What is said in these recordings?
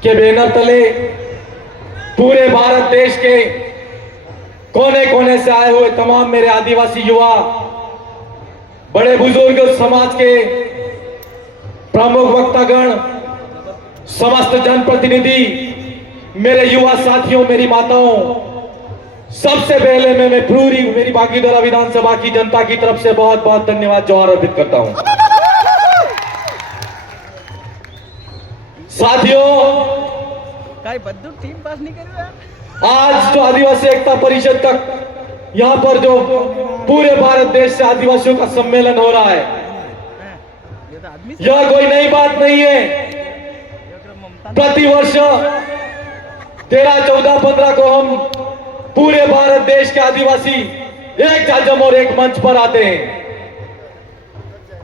के बैनर तले पूरे भारत देश के कोने कोने से आए हुए तमाम मेरे आदिवासी युवा, बड़े बुजुर्ग, समाज के प्रमुख वक्तागण, समस्त जनप्रतिनिधि, मेरे युवा साथियों, मेरी माताओं, सबसे पहले मैं पूरी मेरी बागीदोरा विधानसभा की जनता की तरफ से बहुत बहुत धन्यवाद जोहार अर्पित करता हूं। साथियों, टीम पास नहीं कर, आज जो आदिवासी एकता परिषद का यहाँ पर जो पूरे भारत देश से आदिवासियों का सम्मेलन हो रहा है, यह कोई नई बात नहीं है। प्रतिवर्ष 13, 14, 15 को हम पूरे भारत देश के आदिवासी एक जाजम और एक मंच पर आते हैं।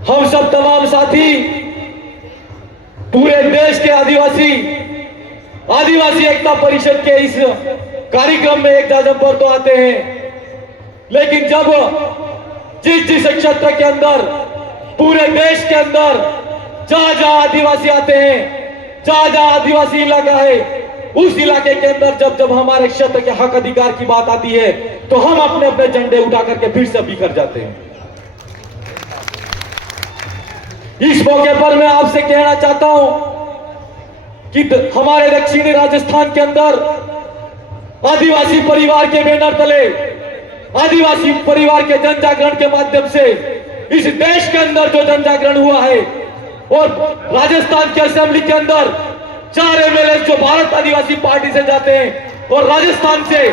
हम सब तमाम साथी पूरे देश के आदिवासी एकता परिषद के इस कार्यक्रम में एक जाजम पर तो आते हैं, लेकिन जब जिस क्षेत्र के अंदर, पूरे देश के अंदर जहां जहां आदिवासी आते हैं, जहां आदिवासी इलाका है, उस इलाके के अंदर जब हमारे क्षेत्र के हक अधिकार की बात आती है तो हम अपने अपने झंडे उठा करके फिर से बिखर जाते हैं। इस मौके पर मैं आपसे कहना चाहता हूं कि हमारे दक्षिणी राजस्थान के अंदर आदिवासी परिवार के बैनर तले, आदिवासी परिवार के जन जागरण के माध्यम से इस देश के अंदर जो जन जागरण हुआ है, और राजस्थान के असेंबली के अंदर 4 एमएलए जो भारत आदिवासी पार्टी से जाते हैं, और राजस्थान से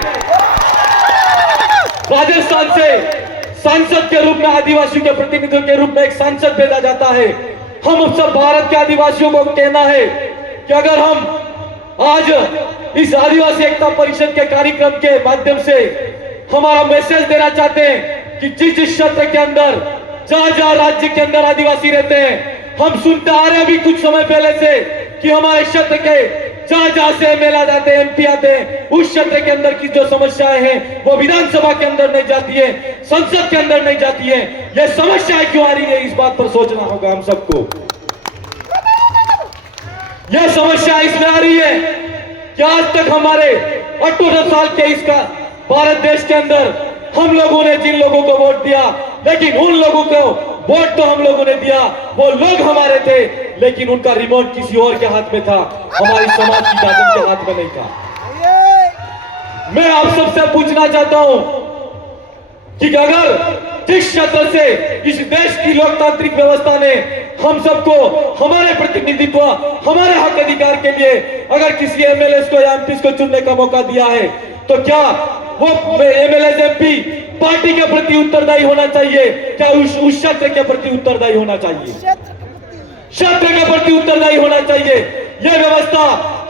सांसद के रूप में, आदिवासियों के प्रतिनिधियों के रूप में एक सांसद भेजा जाता है। हम सब भारत के आदिवासियों को कहना है कि अगर हम आज इस आदिवासी एकता परिषद के कार्यक्रम के माध्यम से हमारा मैसेज देना चाहते हैं कि जिस क्षेत्र के अंदर, जहां राज्य के अंदर आदिवासी रहते हैं, हम सुनते आ रहे हैं अभी कुछ समय पहले से कि हमारे क्षेत्र के जहां से एमएलए जाते हैं, एमपी आते हैं, उस क्षेत्र के अंदर की जो समस्याएं हैं वो विधानसभा के अंदर नहीं जाती है, संसद के अंदर नहीं जाती है। ये समस्याएं क्यों आ रही है, इस बात पर सोचना होगा हम सबको। यह समस्या इसमें आ रही है कि आज तक हमारे 78 साल के इसका भारत देश के अंदर हम लोगों ने जिन लोगों को वोट दिया, लेकिन उन लोगों को वोट तो हम लोगों ने दिया, वो लोग हमारे थे, लेकिन उनका रिमोट किसी और के हाथ में था, हमारी समाज की जागरण के हाथ में नहीं था। मैं आप सबसे पूछना चाहता हूं कि अगर जिस क्षेत्र से इस देश की लोकतांत्रिक व्यवस्था ने हम सबको हमारे प्रतिनिधित्व, हमारे हक अधिकार के लिए अगर किसी एमएलए को या एमपी को चुनने का मौका दिया है, तो क्या वो एमएलए एमपी पार्टी के प्रति उत्तरदायी होना चाहिए, क्या उस क्षेत्र के प्रति उत्तरदायी होना चाहिए, क्षेत्र के प्रति उत्तरदायी होना चाहिए। यह व्यवस्था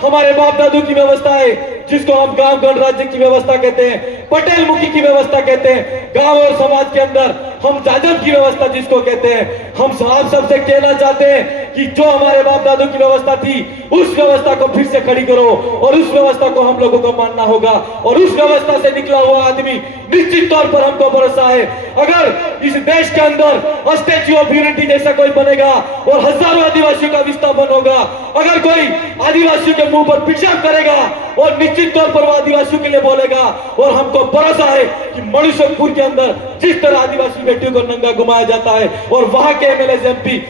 हमारे बाप दादू की व्यवस्था है, जिसको हम गांव गणराज्य की व्यवस्था कहते हैं, पटेल मुखी की व्यवस्था कहते हैं, गांव और समाज के अंदर हम जाजम की व्यवस्था जिसको कहते हैं। हम आप सबसे कहना चाहते हैं कि जो हमारे बाप दादू की व्यवस्था थी, उस व्यवस्था को फिर से खड़ी करो, और उस व्यवस्था को हम लोगों को मानना होगा, और उस व्यवस्था से निकला हुआ आदमी निश्चित तौर पर हमको भरोसा है, अगर इस देश के अंदर स्टैच्यू ऑफ यूनिटी जैसा कोई बनेगा और हजारों आदिवासियों का विस्थापन होगा, अगर कोई आदिवासियों के मुंह पर पेशाब करेगा और निश्चित तौर पर वो आदिवासियों के लिए बोलेगा, और हमको भरोसा है कि मणिशंखपुर के अंदर जिस तरह आदिवासी बेटियों को नंगा घुमाया जाता है और वहां के एमएलए एमपी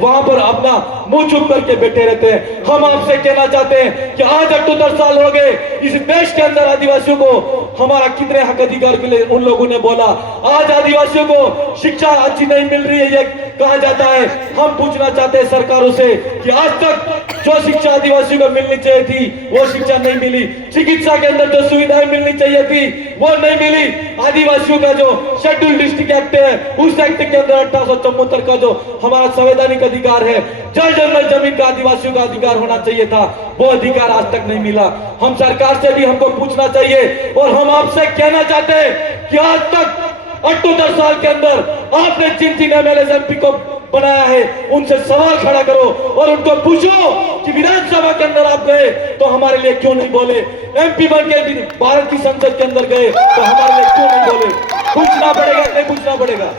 वहां पर अपना मुंह चुप करके बैठे रहते हैं। हम आपसे कहना चाहते हैं कि आज 78 साल हो गए इस देश के अंदर आदिवासियों को हमारा कितने हक अधिकार के लिए उन लोगों ने बोला। आज आदिवासियों को शिक्षा अच्छी नहीं मिल रही है, ये कहा जाता है। हम पूछना चाहते हैं सरकारों से कि आज तक जो शिक्षा आदिवासियों को मिलनी चाहिए थी वो शिक्षा नहीं मिली, चिकित्सा के अंदर जो सुविधाएं मिलनी चाहिए थी वो नहीं मिली। आदिवासियों का जो शेड्यूल डिस्ट्रिक्ट एक्ट है, उस एक्ट के अंदर 1874 का जो हमारा संवैधानिक अधिकार है, जल जमीन का आदिवासियों का अधिकार होना चाहिए था, वो अधिकार आज तक नहीं मिला। हम सरकार से भी हमको पूछना चाहिए, और हम आपसे कहना चाहते हैं कि आज तक 78 साल के अंदर आपने जिन एमएलए एमपी को बनाया है उनसे सवाल खड़ा करो और उनको पूछो कि विधानसभा के अंदर आप गए तो हमारे लिए क्यों नहीं बोले, एमपी बन के भारत की संसद के अंदर गए तो हमारे लिए क्यों नहीं बोले। पूछना पड़ेगा, नहीं पूछना पड़ेगा,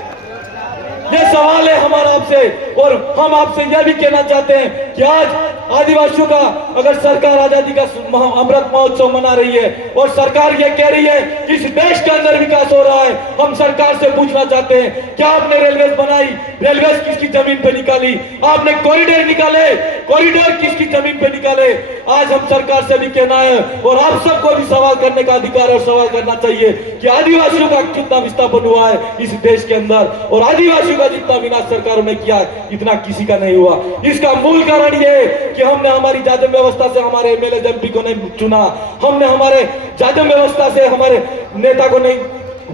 ये सवाल है हमारा आपसे। और हम आपसे यह भी कहना चाहते हैं कि कि आज आदिवासियों का अगर सरकार आजादी का अमृत महोत्सव मना रही है और सरकार ये कह रही है कि इस देश के अंदर विकास हो रहा है, हम सरकार से पूछना चाहते हैं क्या आपने रेलवे बनाई, रेलवे किसकी जमीन पे निकाली, आपने कॉरिडोर निकाले, कॉरिडोर किसकी जमीन पे निकाले। आज हम सरकार से भी कहना है और आप सबको भी सवाल करने का अधिकार और सवाल करना चाहिए कि आदिवासियों का कितना विस्थापन हुआ है इस देश के अंदर और आदिवासियों का जितना विनाश सरकारों ने किया इतना किसी का नहीं हुआ। इसका मूल कारण ये है कि हमने हमारी जाजम व्यवस्था से हमारे एमएलए एमपी को नहीं चुना, हमने हमारे जाजम व्यवस्था से हमारे नेता को नहीं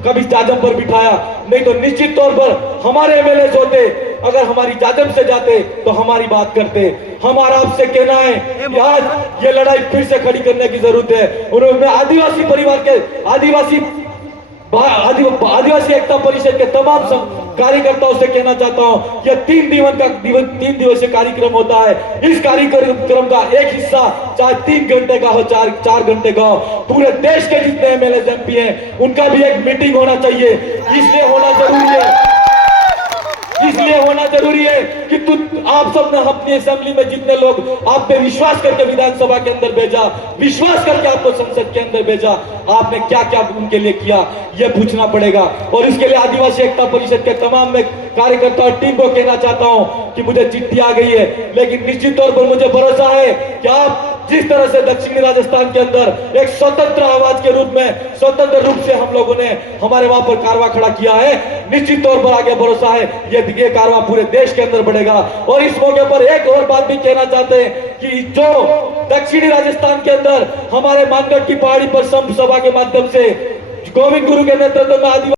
कभी जाजम पर बिठाया, नहीं तो निश्चित तौर पर हमारे एमएलए होते अगर हमारी जाजम से जाते तो हमारी बात करते। हमारा आपसे कहना है कि आज ये लड़ाई फिर से खड़ी करने की जरूरत है। उन्होंने आदिवासी परिवार के आदिवासी एकता परिषद के तमाम कार्यकर्ताओं से कहना चाहता हूं कि 3 दिवसीय कार्यक्रम होता है। इस कार्यक्रम का एक हिस्सा चाहे 3 घंटे का हो, 4 घंटे का हो, पूरे देश के जितने एमएलए एमपी हैं उनका भी एक मीटिंग होना चाहिए। इसलिए होना जरूरी है कि आप सब ने अपनी असेंबली में जितने लोग आप पे विश्वास करके विधानसभा के अंदर भेजा, विश्वास करके आपको संसद के अंदर भेजा, आपने क्या क्या उनके लिए किया यह पूछना पड़ेगा। और इसके लिए आदिवासी एकता परिषद के तमाम मैं कार्यकर्ता और टीम को कहना चाहता हूं कि मुझे चिट्ठी आ गई है, लेकिन निश्चित तौर पर मुझे भरोसा है कि आप जिस तरह से दक्षिणी राजस्थान के अंदर एक स्वतंत्र आवाज के रूप में स्वतंत्र रूप से हम लोगों ने हमारे वहां पर कारवा खड़ा किया है, निश्चित तौर पर आगे भरोसा है ये कारवा पूरे देश के अंदर बढ़ेगा। और इस मौके पर एक और बात भी कहना चाहते हैं कि जो दक्षिणी राजस्थान के अंदर हमारे मानगढ़ की पहाड़ी पर संप सभा के माध्यम से गोविंद गुरु के नेतृत्व में आदिवासी